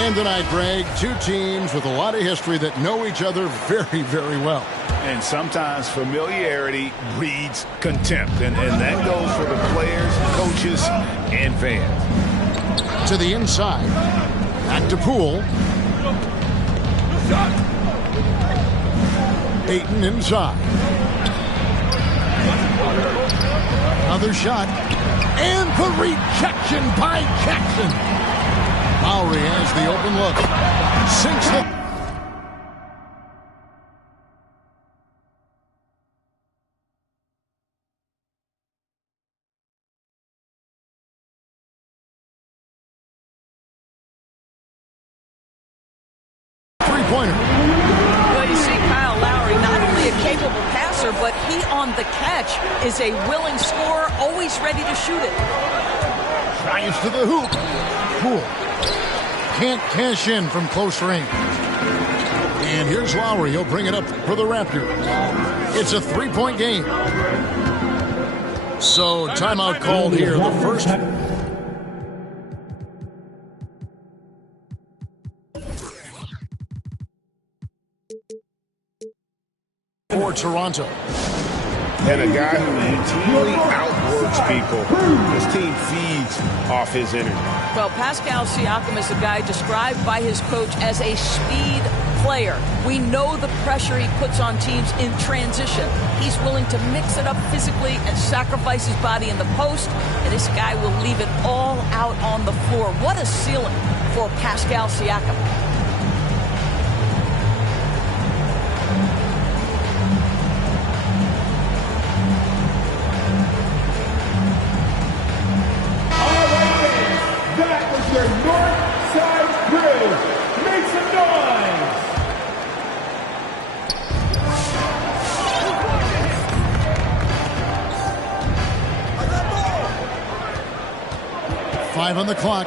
And tonight, Greg, two teams with a lot of history that know each other very, very well. And sometimes familiarity breeds contempt. And that goes for the players, coaches, and fans. To the inside. Back to Poole. Ayton inside. Another shot. And the rejection by Jackson. Lowry has the open look. Sinks the... Three-pointer. Well, you see Kyle Lowry, not only a capable passer, but he on the catch is a willing scorer, always ready to shoot it. Drives to the hoop. Poole can't cash in from close range. And here's Lowry. He'll bring it up for the Raptors. It's a three-point game. So timeout called here. The first... for Toronto. And a guy who routinely outworks people. This team feeds off his energy. Well, Pascal Siakam is a guy described by his coach as a speed player. We know the pressure he puts on teams in transition. He's willing to mix it up physically and sacrifice his body in the post, and this guy will leave it all out on the floor. What a ceiling for Pascal Siakam. Your north side crew, make some noise! 5 on the clock.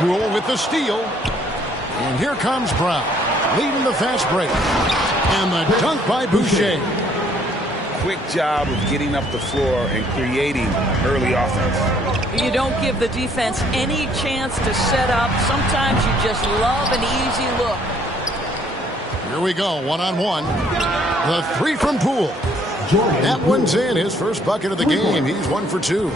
Poole with the steal. And here comes Brown, leading the fast break. And the dunk by Boucher. Quick job of getting up the floor and creating early offense. You don't give the defense any chance to set up. Sometimes you just love an easy look. Here we go, one-on-one. The three from Poole. That one's in, his first bucket of the game. He's 1 for 2.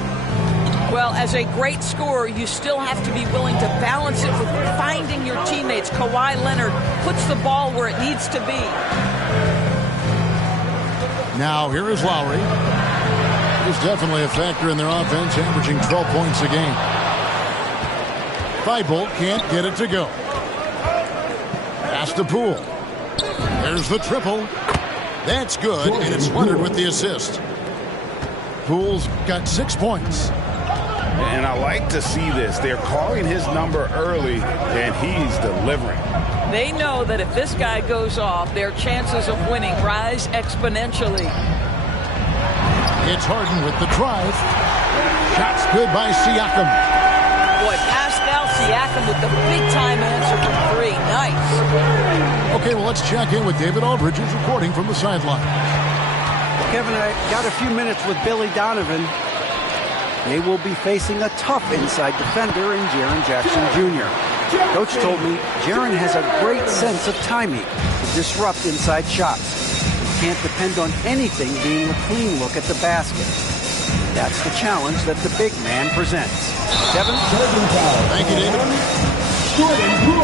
Well, as a great scorer, you still have to be willing to balance it with finding your teammates. Kawhi Leonard puts the ball where it needs to be. Now, here is Lowry. He's definitely a factor in their offense, averaging 12 points a game. Thibault can't get it to go. Pass to Poole. There's the triple. That's good, and it's Leonard with the assist. Poole's got 6 points. And I like to see this. They're calling his number early, and he's delivering. They know that if this guy goes off, their chances of winning rise exponentially. It's Harden with the drive. Shots good by Siakam. Boy, Pascal Siakam with the big-time answer from 3. Nice. Okay, well, let's check in with David Aldridge, who's reporting from the sideline. Kevin, I got a few minutes with Billy Donovan. They will be facing a tough inside defender in Jaren Jackson Jr. Coach told me Jaren has a great sense of timing to disrupt inside shots. He can't depend on anything being a clean look at the basket. That's the challenge that the big man presents. Kevin? Thank you, David.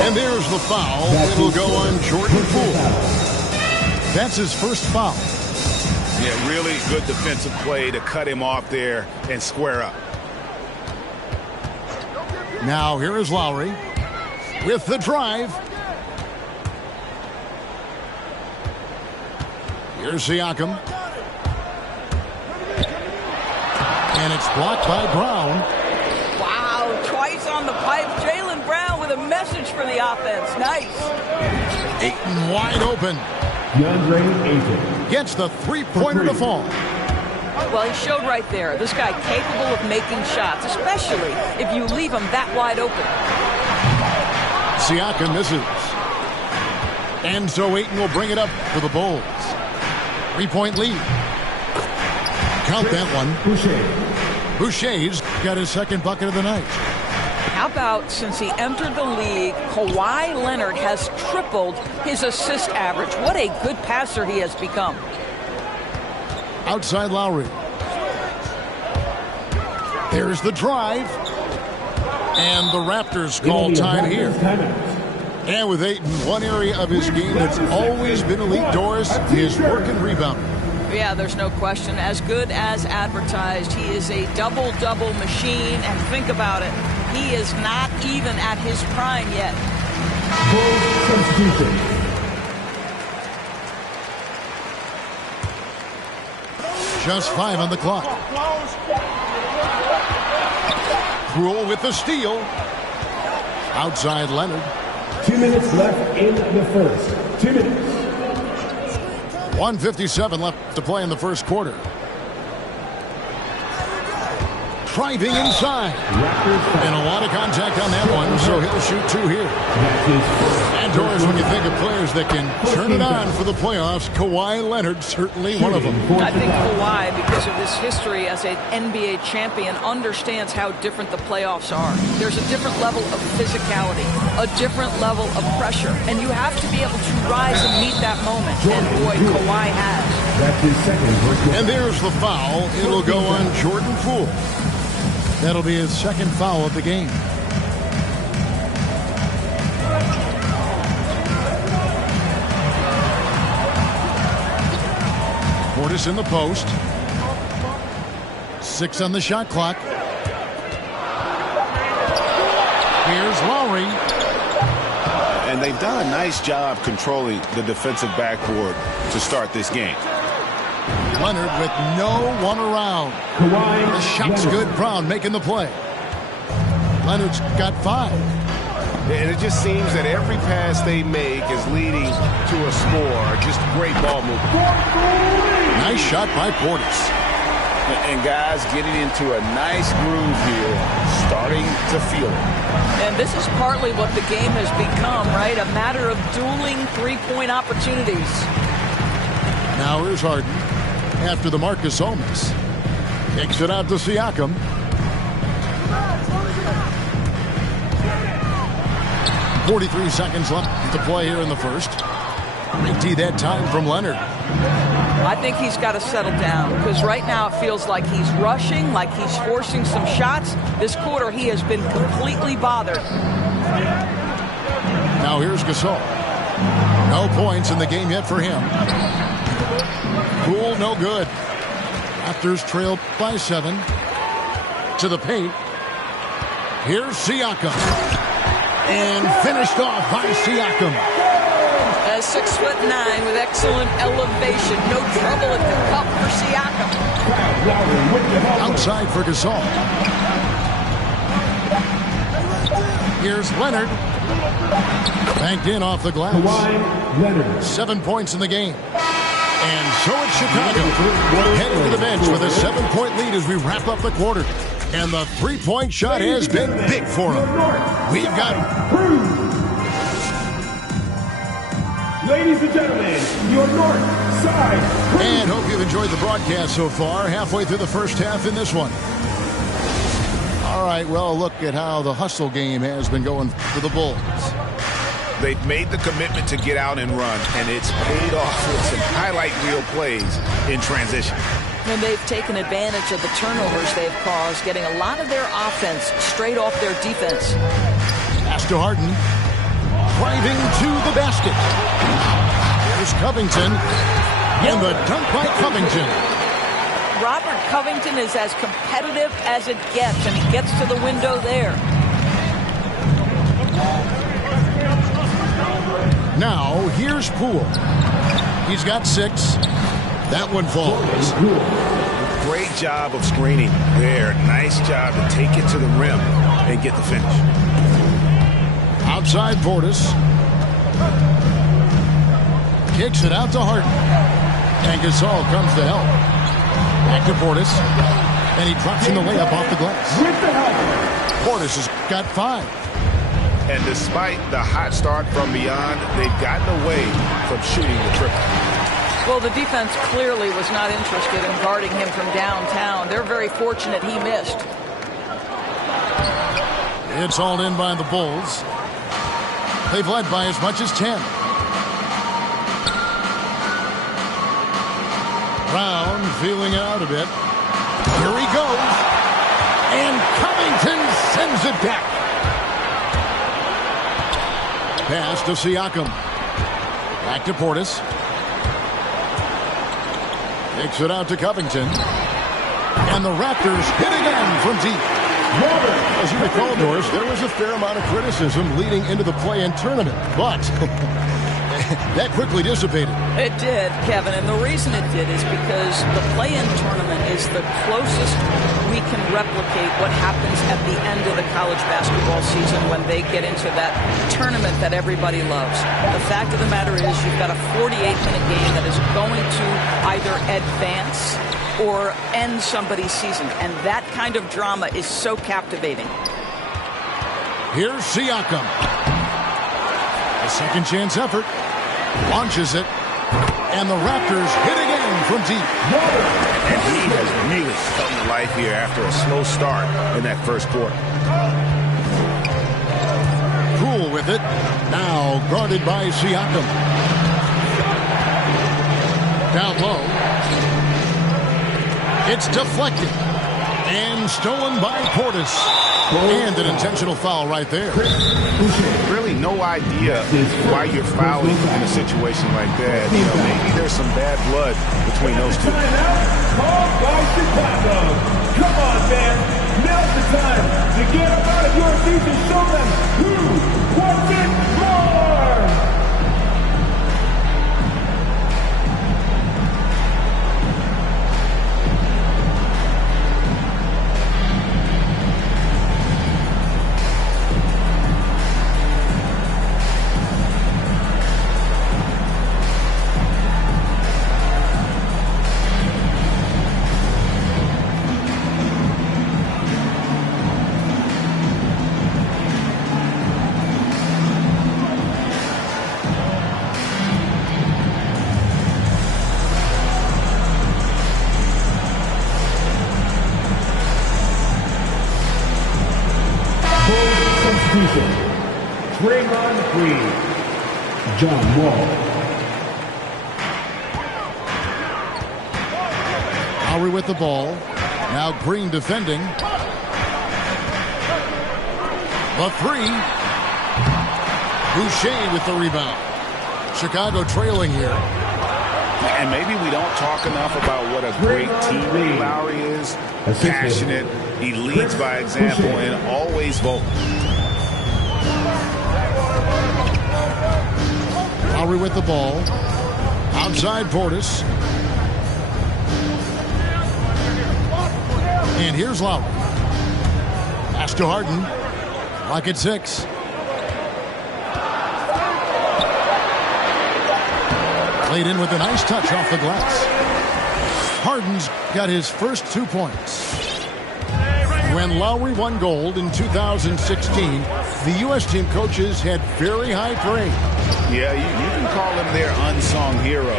And there's the foul. It'll go on Jordan Poole. That's his first foul. Yeah, really good defensive play to cut him off there and square up. Now here is Lowry with the drive. Here's Siakam. And it's blocked by Brown. Wow, twice on the pipe. Jaylen Brown with a message for the offense. Nice. Ayton wide open. DeAndre Ayton gets the three-pointer to fall. Well, he showed right there. This guy capable of making shots, especially if you leave him that wide open. Siakam misses. And so Ayton will bring it up for the Bulls. 3-point lead. Count that one. Boucher's got his second bucket of the night. How about since he entered the league, Kawhi Leonard has tripled his assist average. What a good passer he has become. Outside Lowry. There's the drive. And the Raptors call time here. And with Ayton, one area of his game that's always been elite, Doris, is work and rebounding. Yeah, there's no question. As good as advertised, he is a double-double machine. And think about it, he is not even at his prime yet. Just 5 on the clock. Rule with the steal. Outside Leonard. 2 minutes left in the first. 2 minutes. 1:57 left to play in the first quarter. Driving inside. And a lot of contact on that one, so he'll shoot 2 here. And Doris, when you think of players that can turn it on for the playoffs, Kawhi Leonard certainly one of them. I think Kawhi, because of his history as an NBA champion, understands how different the playoffs are. There's a different level of physicality, a different level of pressure, and you have to be able to rise and meet that moment. And boy, Kawhi has. And there's the foul. It'll go on Jordan Poole. That'll be his second foul of the game. Portis in the post. 6 on the shot clock. Here's Lowry. And they've done a nice job controlling the defensive backboard to start this game. Leonard with no one around. The shot's good. Brown making the play. Leonard's got 5. And it just seems that every pass they make is leading to a score. Just great ball movement. Nice shot by Portis. And guys getting into a nice groove here, starting to feel it. And this is partly what the game has become, right? A matter of dueling three-point opportunities. Now here's Harden. After the Marcus Holmes. Kicks it out to Siakam. .43 seconds left to play here in the first. 90 that time from Leonard. I think he's got to settle down because right now it feels like he's rushing, like he's forcing some shots. This quarter he has been completely bothered. Now here's Gasol. No points in the game yet for him. Poole, no good. Raptors trail by 7. To the paint. Here's Siakam. And finished off by Siakam. 6'9" with excellent elevation. No trouble at the cup for Siakam. Outside for Gasol. Here's Leonard. Banked in off the glass. 7 points in the game. And so it's Chicago heading to the bench with a 7-point lead as we wrap up the quarter. And the three-point shot has been big for him. We've got... Ladies and gentlemen, your north side. And hope you've enjoyed the broadcast so far. Halfway through the first half in this one. All right, well, look at how the hustle game has been going for the Bulls. They've made the commitment to get out and run, and it's paid off with some highlight reel plays in transition. And they've taken advantage of the turnovers they've caused, getting a lot of their offense straight off their defense. Pass to Harden. Driving to the basket. Here's Covington. And the dunk by Covington. Robert Covington is as competitive as it gets, and he gets to the window there. Now, here's Poole. He's got 6. That one falls. Great job of screening there. Nice job to take it to the rim and get the finish. Outside Portis. Kicks it out to Harden. And Gasol comes to help. Back to Portis. And he drops in the layup off the glass. Portis has got 5. And despite the hot start from beyond, they've gotten away from shooting the triple. Well, the defense clearly was not interested in guarding him from downtown. They're very fortunate he missed. It's hauled in by the Bulls. They've led by as much as 10. Brown feeling it out a bit. Here he goes. And Covington sends it back. Pass to Siakam. Back to Portis. Takes it out to Covington. And the Raptors hit again from deep. As you recall, Doris, there was a fair amount of criticism leading into the play-in tournament, but that quickly dissipated. It did, Kevin, and the reason it did is because the play-in tournament is the closest we can replicate what happens at the end of the college basketball season when they get into that tournament that everybody loves. The fact of the matter is you've got a 48-minute game that is going to either advance or end somebody's season, and that kind of drama is so captivating. Here's Siakam. A second chance effort. Launches it. And the Raptors hit again from deep. And he has really come to life here after a slow start in that first quarter. Cool with it. Now guarded by Siakam. Down low. It's deflected and stolen by Portis. And an intentional foul right there. Really no idea why you're fouling in a situation like that. You know, maybe there's some bad blood between those two. Called by Chicago. Come on, man. Now's the time to get up out of your seats and show them who wants it more. Draymond Green, John Wall. Lowry with the ball. Now Green defending. The three. Boucher with the rebound. Chicago trailing here. And maybe we don't talk enough about what a great teammate Lowry is. Passionate. He leads by example and always vocal. Lowry with the ball. Outside Portis. And here's Lowry. Pass to Harden. Lock at 6. Played in with a nice touch off the glass. Harden's got his first 2 points. When Lowry won gold in 2016, the U.S. team coaches had very high praise. Yeah, you can call him their unsung hero.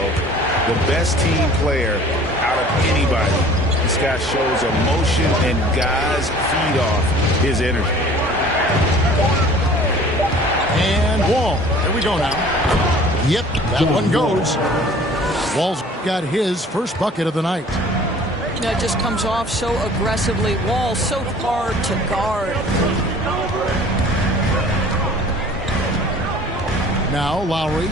The best team player out of anybody. This guy shows emotion and guys feed off his energy. And Wall. Here we go now. Yep, that one goes. Wall's got his first bucket of the night. You know, it just comes off so aggressively. Wall so hard to guard. Now Lowry.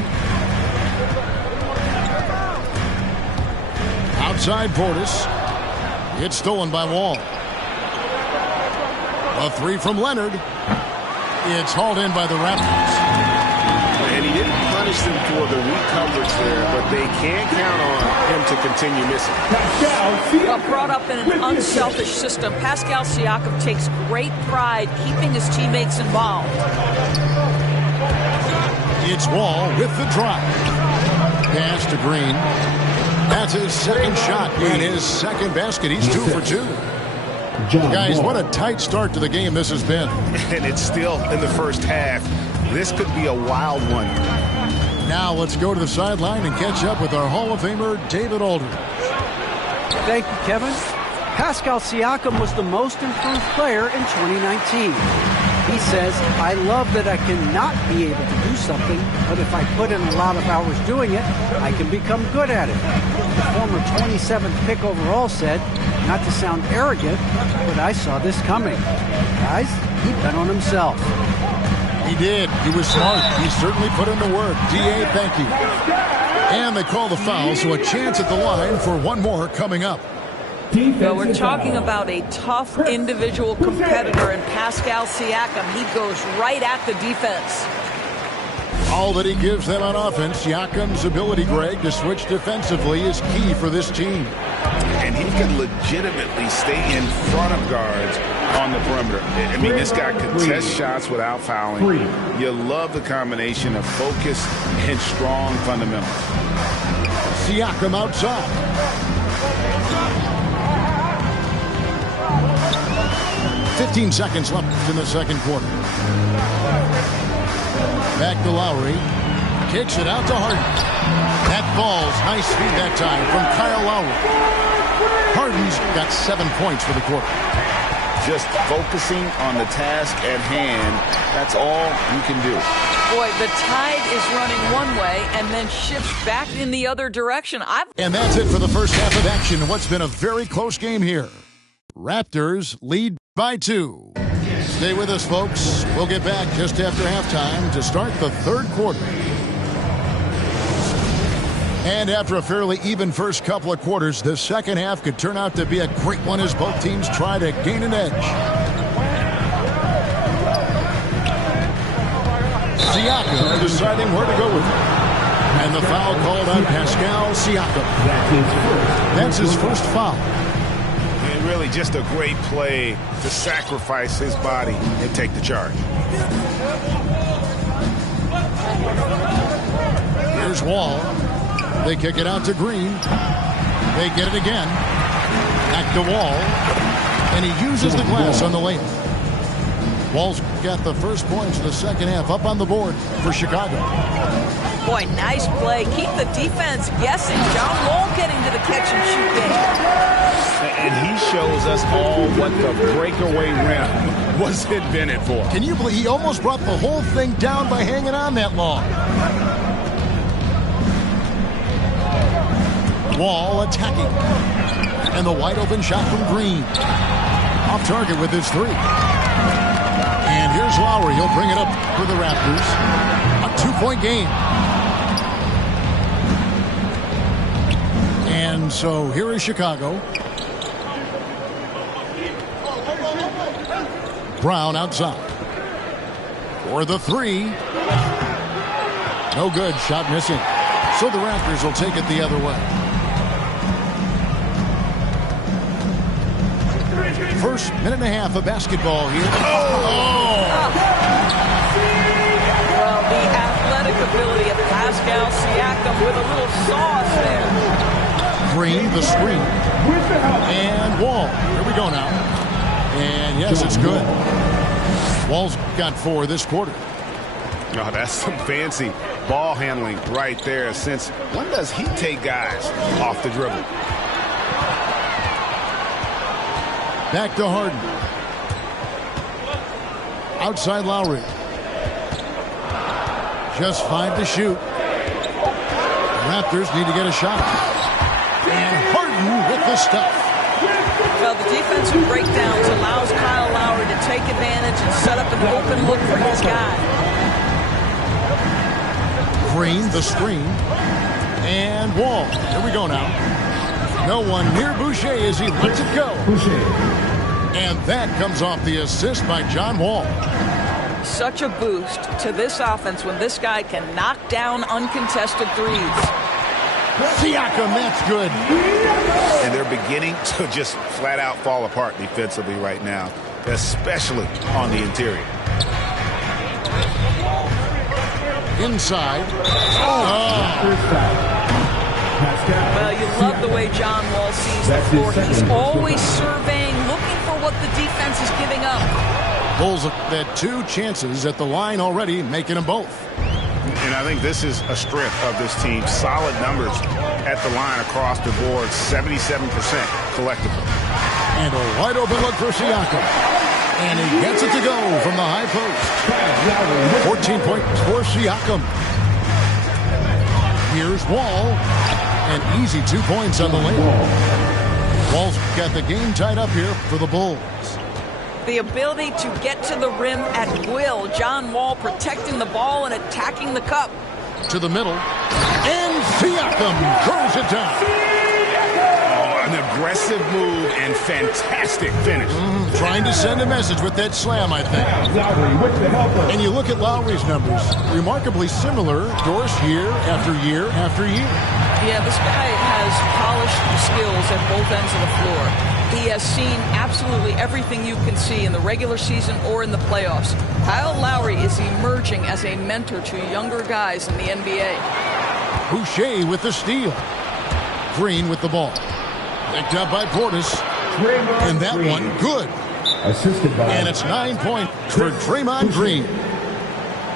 Outside Portis. It's stolen by Wall. A three from Leonard. It's hauled in by the Raptors. And he didn't punish them for the weak coverage there, but they can't count on him to continue missing. Well, brought up in an unselfish system, Pascal Siakam takes great pride keeping his teammates involved. It's Wall with the drive. Pass to Green. That's his second shot and his second basket. He's 2 for 2. Guys, what a tight start to the game this has been. And it's still in the first half. This could be a wild one. Now let's go to the sideline and catch up with our Hall of Famer, David Aldridge. Thank you, Kevin. Pascal Siakam was the most improved player in 2019. He says, I love that I cannot be able to do something, but if I put in a lot of hours doing it, I can become good at it. The former 27th pick overall said, not to sound arrogant, but I saw this coming. Guys, he bet on himself. He did. He was smart. He certainly put in the work. D.A., thank you. And they call the foul, so a chance at the line for one more coming up. So we're talking about a tough individual competitor in Pascal Siakam. He goes right at the defense. All that he gives them on offense, Siakam's ability, Greg, to switch defensively is key for this team. And he can legitimately stay in front of guards on the perimeter. I mean, this guy can test shots without fouling. You love the combination of focus and strong fundamentals. Siakam outside. 15 seconds left in the second quarter. Back to Lowry. Kicks it out to Harden. That ball's nice speed that time from Kyle Lowry. Harden's got 7 points for the quarter. Just focusing on the task at hand, that's all you can do. Boy, the tide is running one way and then shifts back in the other direction. And that's it for the first half of action in what's been a very close game here. Raptors lead by 2. Stay with us, folks. We'll get back just after halftime to start the third quarter. And after a fairly even first couple of quarters, the second half could turn out to be a great one as both teams try to gain an edge. Siakam deciding where to go with it. And the foul called on Pascal Siakam. That's his first foul. And really just a great play to sacrifice his body and take the charge. Here's Wall. They kick it out to Green. They get it again. Back to Wall. And he uses the glass on the layup. Wall's got the first points of the second half up on the board for Chicago. Boy, nice play. Keep the defense guessing. John Wall getting to the catch and shoot game. And he shows us all what the breakaway rim was invented for. Can you believe he almost brought the whole thing down by hanging on that long? Wall attacking. And the wide open shot from Green. Off target with his 3. And here's Lowry. He'll bring it up for the Raptors. A 2-point game. And so here is Chicago. Brown outside. For the 3. No good. Shot missing. So the Raptors will take it the other way. First minute and a half of basketball here. Well, the athletic ability of Pascal Siakam with a little sauce there. Green, the screen. And Wall. Here we go now. And yes, it's good. Wall's got 4 this quarter. Oh, that's some fancy ball handling right there. Since when does he take guys off the dribble? Back to Harden. Outside Lowry. Just 5 to shoot. The Raptors need to get a shot. And Harden with the stuff. Well, the defensive breakdowns allows Kyle Lowry to take advantage and set up an open look for his guy. Green, the screen. And Wall. Here we go now. No one near Boucher as he lets it go. And that comes off the assist by John Wall. Such a boost to this offense when this guy can knock down uncontested threes. Siakam, that's good. And they're beginning to just flat out fall apart defensively right now, especially on the interior. Inside. Well, you love the way John Wall sees the floor. He's always surveying, looking for what the defense is giving up. Bulls have had 2 chances at the line already, making them both. And I think this is a strength of this team. Solid numbers at the line across the board, 77% collectively. And a wide open look for Siakam. And he gets it to go from the high post. 14 points for Siakam. Here's Wall. An easy 2 points on the layup. Wall's got the game tied up here for the Bulls. The ability to get to the rim at will. John Wall protecting the ball and attacking the cup. To the middle. And Siakam throws it down. An aggressive move and fantastic finish. Trying to send a message with that slam, I think. And you look at Lowry's numbers. Remarkably similar, Doris, year after year after year. Yeah, this guy has polished skills at both ends of the floor. He has seen absolutely everything you can see in the regular season or in the playoffs. Kyle Lowry is emerging as a mentor to younger guys in the NBA. Boucher with the steal. Green with the ball. Picked up by Portis. And that one, good. And it's 9 points for Draymond Green.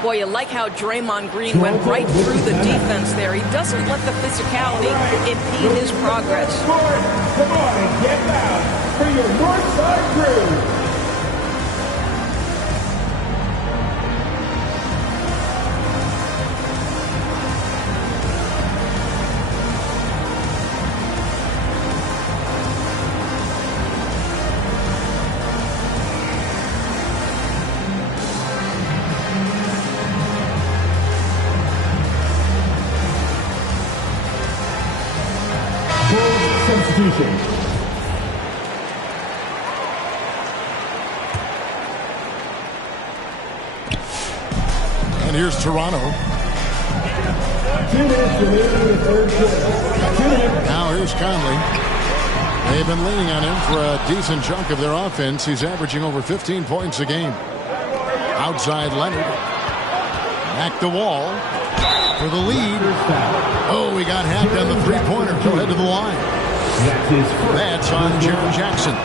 Boy, you like how Draymond Green went right through the defense there. He doesn't let the physicality impede his progress. Come on and get loud for your Northside crew. Substitution. And here's Toronto. 2 minutes remaining in the third quarter. Now here's Conley. They've been leaning on him for a decent chunk of their offense. He's averaging over 15 points a game. Outside Leonard. Back the Wall for the lead. Oh, he got hacked on the three-pointer. Go ahead to the line. That's on Jaren Jackson.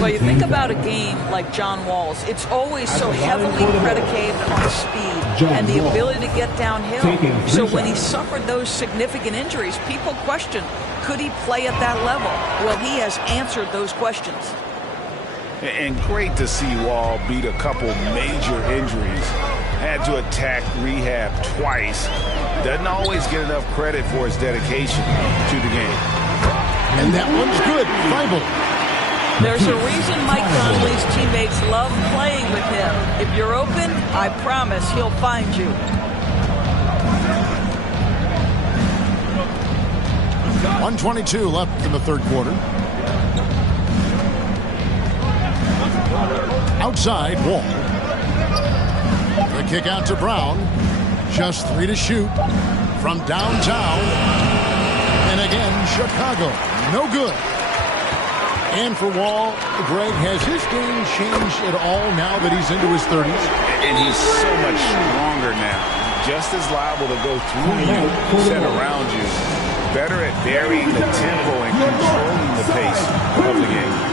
Well, you think about a game like John Wall's, it's always so heavily predicated on speed and the ability to get downhill. So when he suffered those significant injuries, people questioned, could he play at that level? Well, he has answered those questions. And great to see Wall beat a couple major injuries. Had to attack rehab twice. Doesn't always get enough credit for his dedication to the game. And that one's good. Bible. There's a reason Mike Conley's teammates love playing with him. If you're open, I promise he'll find you. .122 left in the third quarter. Outside, Wall. The kick out to Brown. Just 3 to shoot from downtown. And again, Chicago. No good. And for Wall, Greg, has his game changed at all now that he's into his 30s? And he's so much stronger now. Just as liable to go through you, set around you. Better at varying the tempo and controlling the pace of the game.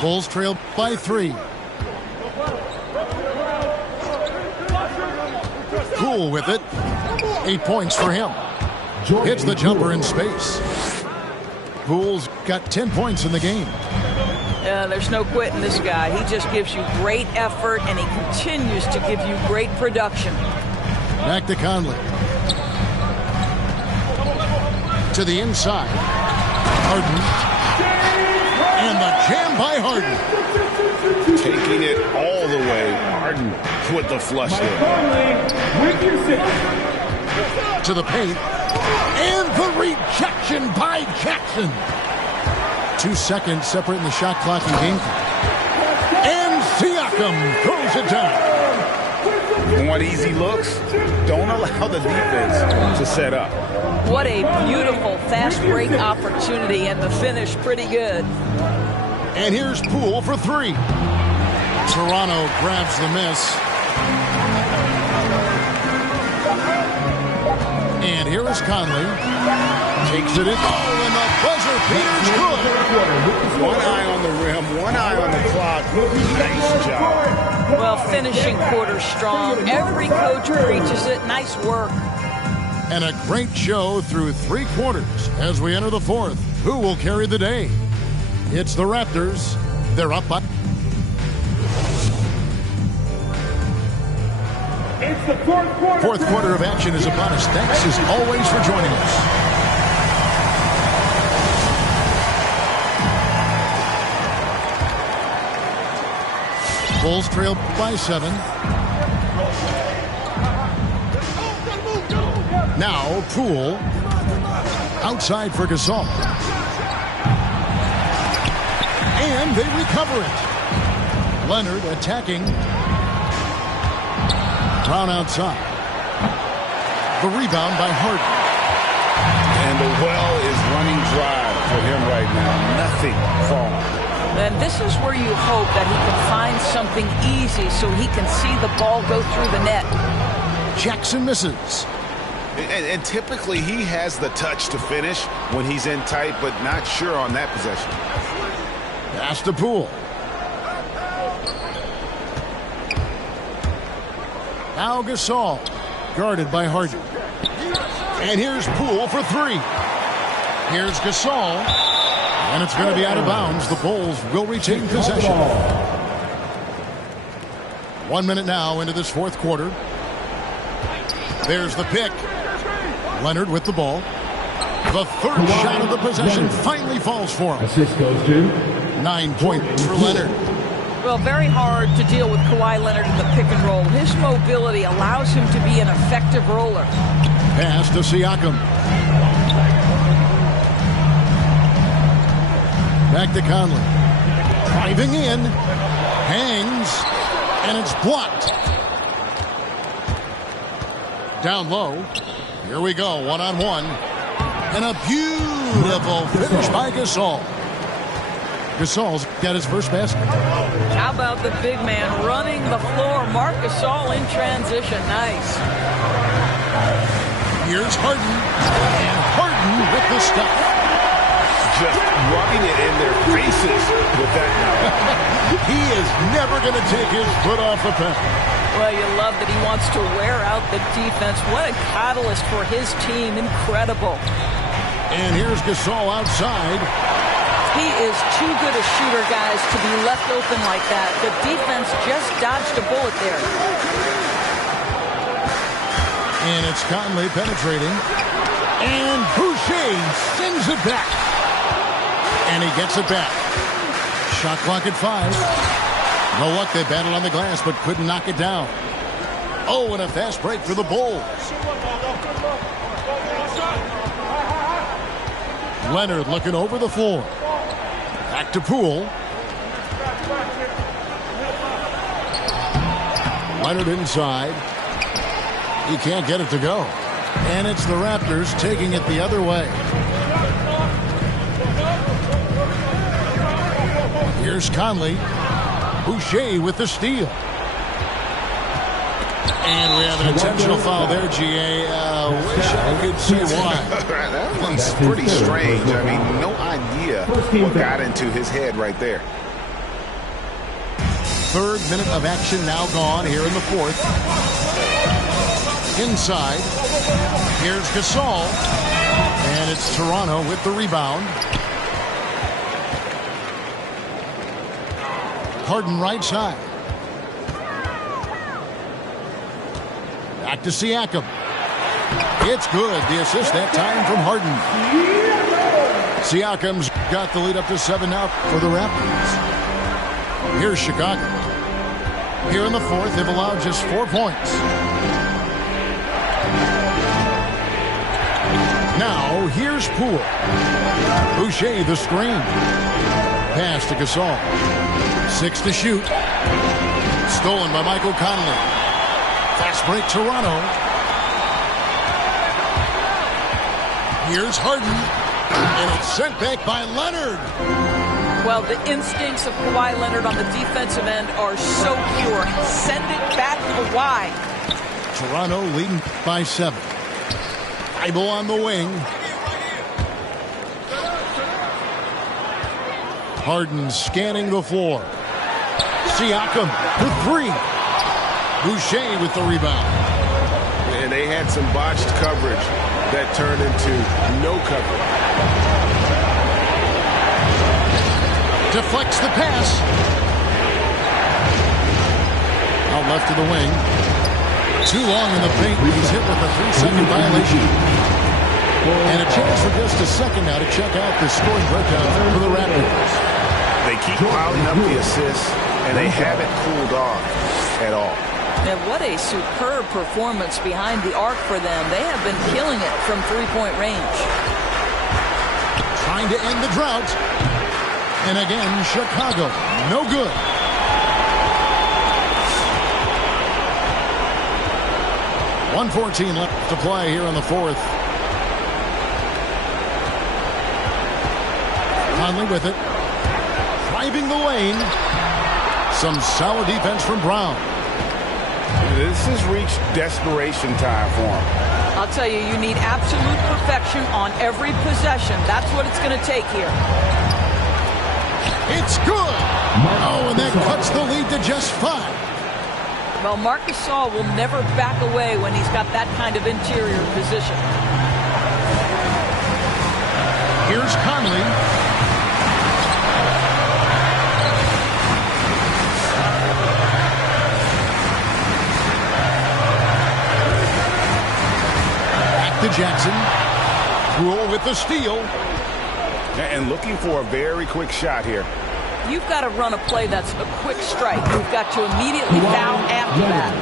Bulls trail by 3. Cool with it. 8 points for him. Hits the jumper in space. Poole's got 10 points in the game. There's no quitting this guy. He just gives you great effort, and he continues to give you great production. Back to Conley. To the inside. Harden. And the jam by Harden. Taking it all the way. Harden with the flush there. To the paint. And the rejection by Jackson. 2 seconds separating the shot clock and game clock. And Siakam throws it down. Want easy looks? Don't allow the defense to set up. What a beautiful fast break opportunity, and the finish pretty good. And here's Poole for 3. Toronto grabs the miss. And here is Conley. Takes it in. Oh, and the buzzer beater's good. One eye on the rim, one eye on the clock. Nice job. Well, finishing quarter strong. Every coach preaches it. Nice work. And a great show through 3 quarters as we enter the 4th. Who will carry the day? It's the Raptors. They're up by... It's the fourth quarter. Fourth quarter of action is upon us. Thanks as always for joining us. Bulls trail by 7. Now Poole outside for Gasol. And they recover it. Leonard attacking. Brown outside. The rebound by Harden. And the well is running dry for him right now. Nothing falling. And this is where you hope that he can find something easy so he can see the ball go through the net. Jackson misses. And typically he has the touch to finish when he's in tight, but not sure on that possession. Pass to Poole. Now Gasol, guarded by Harden. And here's Poole for 3. Here's Gasol, and it's going to be out of bounds. The Bulls will retain possession. 1 minute now into this 4th quarter. There's the pick. Leonard with the ball. The 3rd shot of the possession finally falls for him. Assist goes to 9 points for Leonard. Well, very hard to deal with Kawhi Leonard in the pick and roll. His mobility allows him to be an effective roller. Pass to Siakam. Back to Conley. Driving in. Hangs. And it's blocked. Down low. Here we go. 1-on-1. And a beautiful finish by Gasol. Gasol's got his first basket. How about the big man running the floor? Marc Gasol in transition. Nice. Here's Harden. And Harden with the stuff. Just rubbing it in their faces with that. He is never going to take his foot off the pedal. Well, you love that he wants to wear out the defense. What a catalyst for his team. Incredible. And here's Gasol outside. He is too good a shooter, guys, to be left open like that. The defense just dodged a bullet there. And it's Conley penetrating. And Boucher sends it back. And he gets it back. Shot clock at 5. No luck, they battled on the glass, but couldn't knock it down. Oh, and a fast break for the Bulls. Leonard looking over the floor. Back to Poole. Leonard inside. He can't get it to go. And it's the Raptors taking it the other way. Here's Conley. Boucher with the steal. And we have an intentional foul there, GA. Wish I could see why. That one's pretty strange. I mean, no idea what got into his head right there. 3rd minute of action now gone here in the 4th. Inside. Here's Gasol. And it's Toronto with the rebound. Harden right side. Back to Siakam. It's good. The assist that time from Harden. Siakam's got the lead up to 7 now for the Raptors. Here's Chicago. Here in the 4th, they've allowed just 4 points. Now, here's Poole. Boucher the screen. Pass to Gasol. 6 to shoot. Stolen by Michael Conley. Fast break Toronto. Here's Harden. And it's sent back by Leonard. Well, the instincts of Kawhi Leonard on the defensive end are so pure. Send it back Kawhi. Toronto leading by 7. Bible on the wing. Harden scanning the floor. Siakam for three. Boucher with the rebound. And they had some botched coverage that turned into no coverage. Deflects the pass. Out left to the wing. Too long in the paint. He's hit with a 3-second violation. And a chance for just a second now to check out the scoring breakdown for the Raptors. They keep piling up the assists, and they haven't cooled off at all. And what a superb performance behind the arc for them. They have been killing it from three-point range. Trying to end the drought. And again, Chicago, no good. .114 left to play here in the fourth. Conley with it. Driving the lane. Some solid defense from Brown. This has reached desperation time for him. I'll tell you, you need absolute perfection on every possession. That's what it's going to take here. It's good. Oh, and that cuts the lead to just 5. Well, Marc Gasol will never back away when he's got that kind of interior position. Here's Conley. To Jackson. Rule with the steal. And looking for a very quick shot here. You've got to run a play that's a quick strike. You've got to immediately foul after that.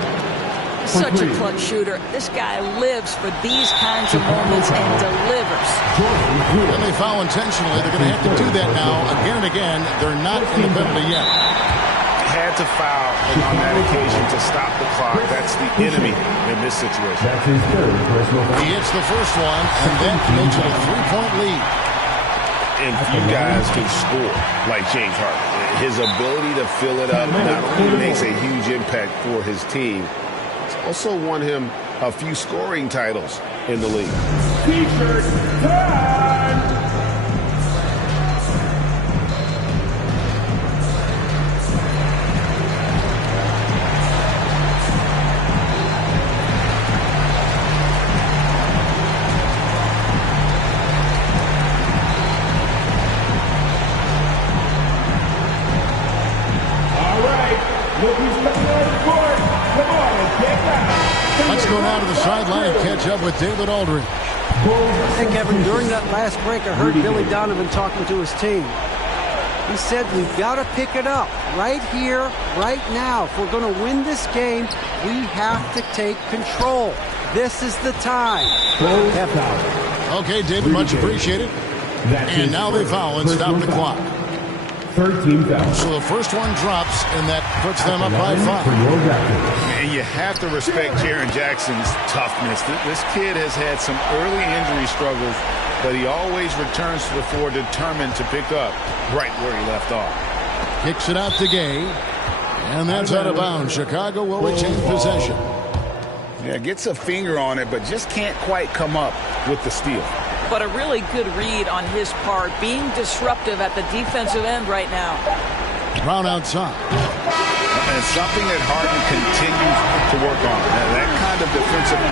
Such a clutch shooter. This guy lives for these kinds of moments and delivers. When they foul intentionally, they're going to have to do that now again and again. They're not in the penalty yet. Had to foul on that occasion to stop the clock. That's the enemy in this situation. He hits the first one, and then makes it a 3-point lead. And few guys can score like James Harden. His ability to fill it up not only makes a huge impact for his team, it's also won him a few scoring titles in the league. T-shirt time! Let's go now to the sideline and catch up with David Aldridge. Hey, Kevin, during that last break, I heard Billy Donovan talking to his team. He said, we've got to pick it up right here, right now. If we're going to win this game, we have to take control. This is the time. Okay, David, much appreciated. And now they foul and stop the clock. 13 fouls. So the first one drops, and that puts them up by 5. And you have to respect Jaren Jackson's toughness. This kid has had some early injury struggles, but he always returns to the floor determined to pick up right where he left off. Kicks it out to Gay, and that's out of bounds. Chicago will retain possession. Yeah, gets a finger on it, but just can't quite come up with the steal. But a really good read on his part, being disruptive at the defensive end right now. Brown outside. And something that Harden continues to work on. That kind of defensive